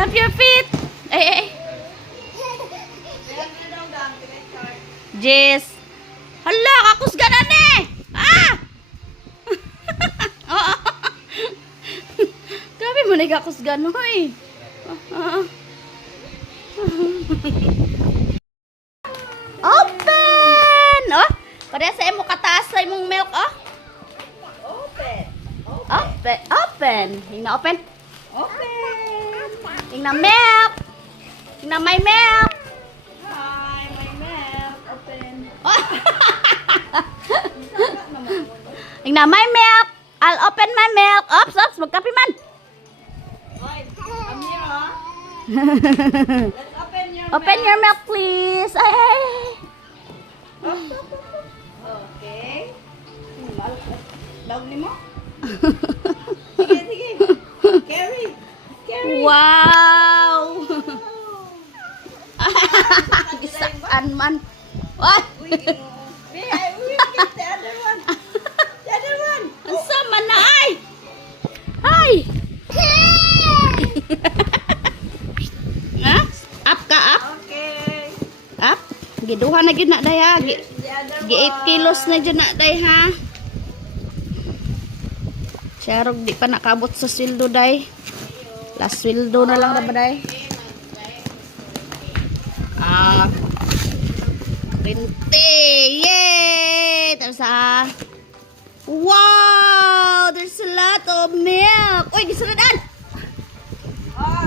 Tap your feet. Ay. Jess. Hala, kakusga na ni. Ah! Oo. Grabe mo na kakusga no eh. Open! Oh, para sa imo kataas sa imong milk, oh. Open. Tingnan open. Tingnan milk. Tingnan my milk. Hi, my milk. Open. Tingnan my milk. I'll open my milk. Ops, magkape man. Oy, Amira. Let's open your Open milk. your milk, please. Ay. Okay. Log ni mo? Sige. Carry. Wow! Gisaan man. What? We will get the other one. The other one. Ang sama na ay! Ay! Ha? Up ka, up? Okay. Up? Giduha na gyud na day ha. The other Gi 8 kilos na gyud na day ha. Siyarog di pa nakabot sa sweldo day. Last sweldo na lang na ba day? 20! Yay! Tapos wow! There's a lot of milk! Uy, gisunod-an!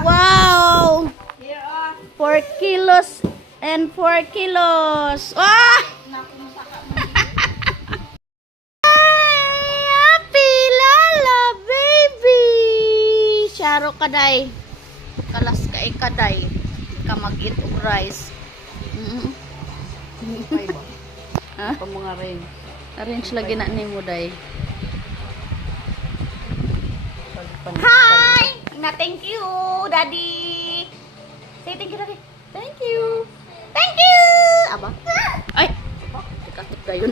Wow! Here are. 4 kilos and 4 kilos! Ah! Happy Lala, baby! Sharo kaday. Kalas ka kaday. Ka mag-eat og rice. Ha? Pa mga ring. Arrange lagi na ni mo day. Hi! Na thank you, Daddy. Say thank you, Daddy. Thank you. Thank you. Aba. Ay. Tikatik ka yun.